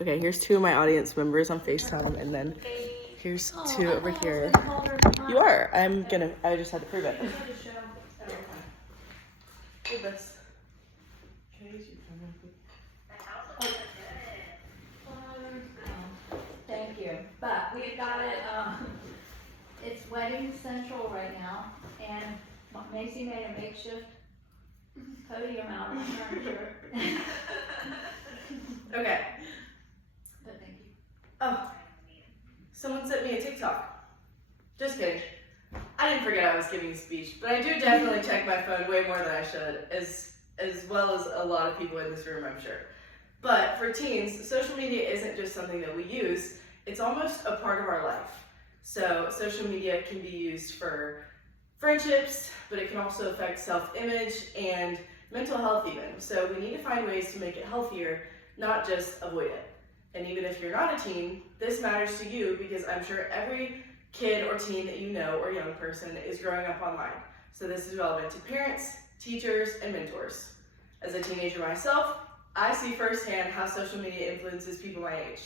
Okay, here's two of my audience members on FaceTime, and then here's two over here. You are. I just had to prove it. Do this. Thank you. But we've got it, it's wedding central right now, and Macy made a makeshift podium out of furniture. Okay. But thank you. Oh, someone sent me a TikTok. Just kidding. I didn't forget I was giving a speech, but I do definitely check my phone way more than I should, as well as a lot of people in this room, I'm sure. But for teens, social media isn't just something that we use, it's almost a part of our life. So social media can be used for friendships, but it can also affect self-image and mental health even. So we need to find ways to make it healthier, not just avoid it. And even if you're not a teen, this matters to you because I'm sure every kid or teen that you know or young person is growing up online. So this is relevant to parents, teachers, and mentors. As a teenager myself, I see firsthand how social media influences people my age.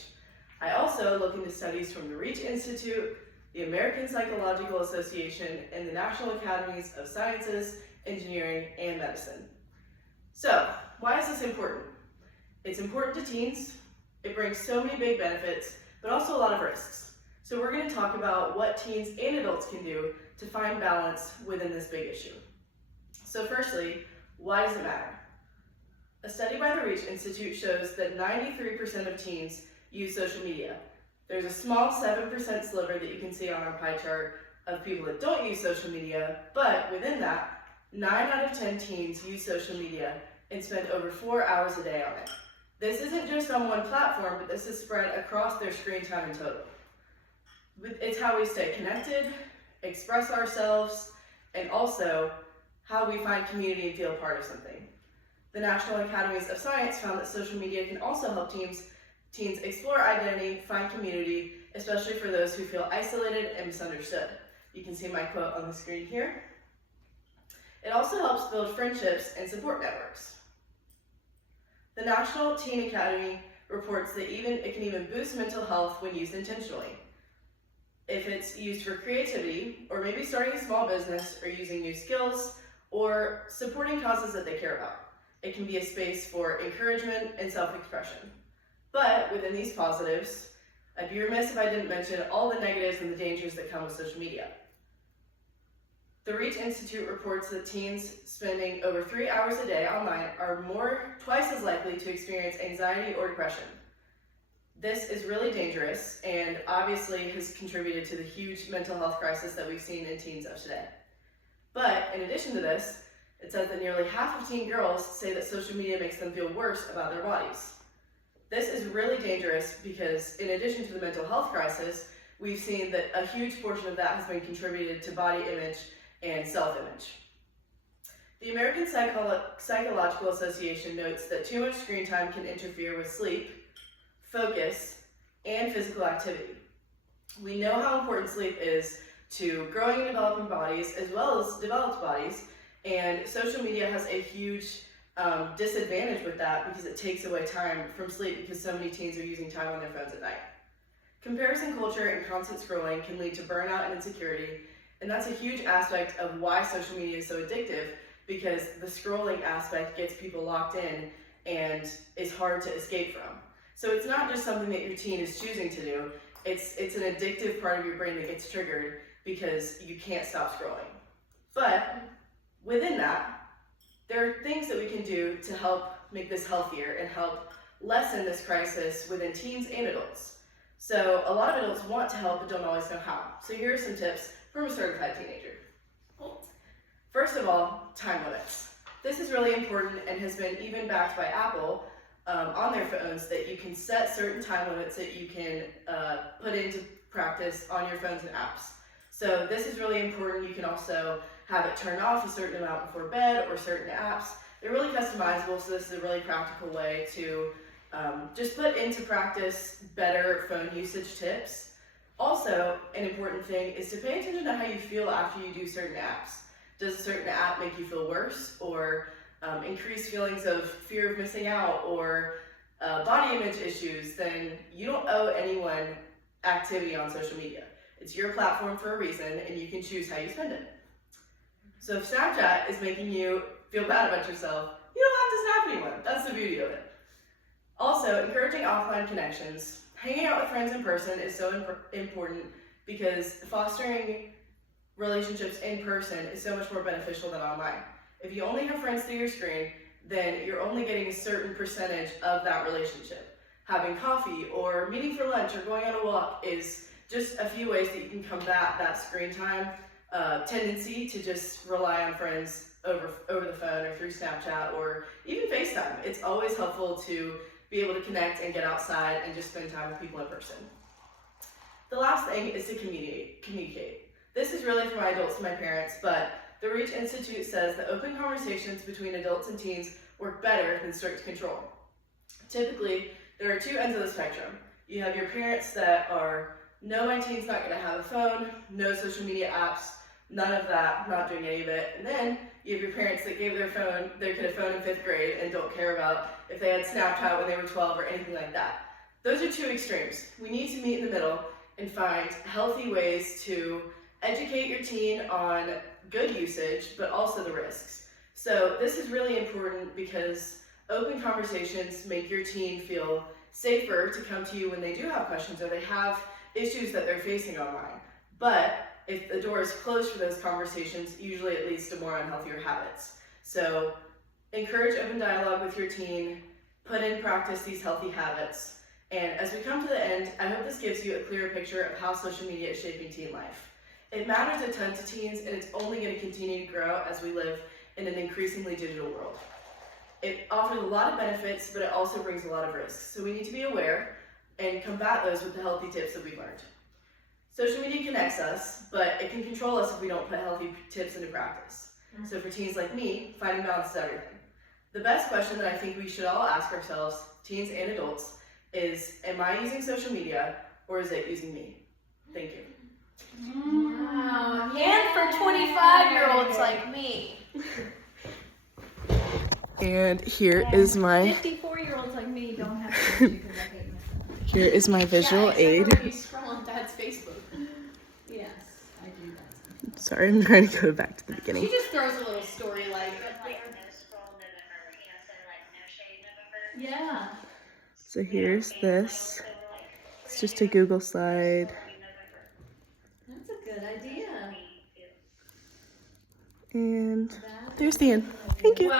I also look into studies from the Reach Institute, the American Psychological Association, and the National Academies of Sciences, Engineering, and Medicine. So, why is this important? It's important to teens. It brings so many big benefits, but also a lot of risks. So we're going to talk about what teens and adults can do to find balance within this big issue. So firstly, why does it matter? A study by the Reach Institute shows that 93% of teens use social media. There's a small 7% sliver that you can see on our pie chart of people that don't use social media, but within that, 9 out of 10 teens use social media and spend over 4 hours a day on it. This isn't just on one platform, but this is spread across their screen time in total. It's how we stay connected, express ourselves, and also how we find community and feel part of something. The National Academies of Science found that social media can also help teens explore identity, find community, especially for those who feel isolated and misunderstood. You can see my quote on the screen here. It also helps build friendships and support networks. The National Teen Academy reports that it can even boost mental health when used intentionally. If it's used for creativity, or maybe starting a small business, or using new skills, or supporting causes that they care about. It can be a space for encouragement and self-expression. But within these positives, I'd be remiss if I didn't mention all the negatives and the dangers that come with social media. The Reach Institute reports that teens spending over 3 hours a day online are twice as likely to experience anxiety or depression. This is really dangerous and obviously has contributed to the huge mental health crisis that we've seen in teens of today. But in addition to this, it says that nearly half of teen girls say that social media makes them feel worse about their bodies. This is really dangerous because in addition to the mental health crisis, we've seen that a huge portion of that has been contributed to body image and self-image. The American Psychological Association notes that too much screen time can interfere with sleep, focus, and physical activity. We know how important sleep is to growing and developing bodies as well as developed bodies, and social media has a huge disadvantage with that because it takes away time from sleep because so many teens are using time on their phones at night. Comparison culture and constant scrolling can lead to burnout and insecurity, and that's a huge aspect of why social media is so addictive because the scrolling aspect gets people locked in and is hard to escape from. So it's not just something that your teen is choosing to do, it's an addictive part of your brain that gets triggered because you can't stop scrolling. But within that, there are things that we can do to help make this healthier and help lessen this crisis within teens and adults. So a lot of adults want to help but don't always know how. So here are some tips from a certified teenager. First of all, time limits. This is really important and has been even backed by Apple on their phones that you can set certain time limits that you can put into practice on your phones and apps. So this is really important. You can also have it turn off a certain amount before bed or certain apps. They're really customizable, so this is a really practical way to just put into practice better phone usage tips. Also, an important thing is to pay attention to how you feel after you do certain apps. Does a certain app make you feel worse or increase feelings of fear of missing out or body image issues, then you don't owe anyone activity on social media. It's your platform for a reason, and you can choose how you spend it. So if Snapchat is making you feel bad about yourself, you don't have to snap anyone. That's the beauty of it. Also, encouraging offline connections. Hanging out with friends in person is so important because fostering relationships in person is so much more beneficial than online. If you only have friends through your screen, then you're only getting a certain percentage of that relationship. Having coffee or meeting for lunch or going on a walk is just a few ways that you can combat that screen time tendency to just rely on friends over the phone or through Snapchat or even FaceTime. It's always helpful to be able to connect and get outside and just spend time with people in person. The last thing is to communicate. This is really for my adults and my parents, but the Reach Institute says that open conversations between adults and teens work better than strict control. Typically, there are two ends of the spectrum. You have your parents that are, no, my teen's not gonna have a phone, no social media apps, none of that, not doing any of it. And then you have your parents that gave their kid a phone in 5th grade and don't care about if they had Snapchat when they were 12 or anything like that. Those are two extremes. We need to meet in the middle and find healthy ways to educate your teen on good usage, but also the risks. So this is really important because open conversations make your teen feel safer to come to you when they do have questions or they have issues that they're facing online. But if the door is closed for those conversations, usually it leads to more unhealthier habits. So encourage open dialogue with your teen, put in practice these healthy habits. And as we come to the end, I hope this gives you a clearer picture of how social media is shaping teen life. It matters a ton to teens, and it's only going to continue to grow as we live in an increasingly digital world. It offers a lot of benefits, but it also brings a lot of risks. So we need to be aware and combat those with the healthy tips that we've learned. Social media connects us, but it can control us if we don't put healthy tips into practice. So for teens like me, finding balance is everything. The best question that I think we should all ask ourselves, teens and adults, is, am I using social media or is it using me? Thank you. Wow. And for 25-year-olds like me. And here is my 54-year-olds like me don't have to because I hate myself. here is my visual aid. When you scroll on Dad's Facebook. Yes, I do that. Sorry, I'm trying to go back to the She beginning. just throws a little story like, Yeah. So here's this. It's just a Google slide. That's a good idea. And That there's the end. Thank you. well,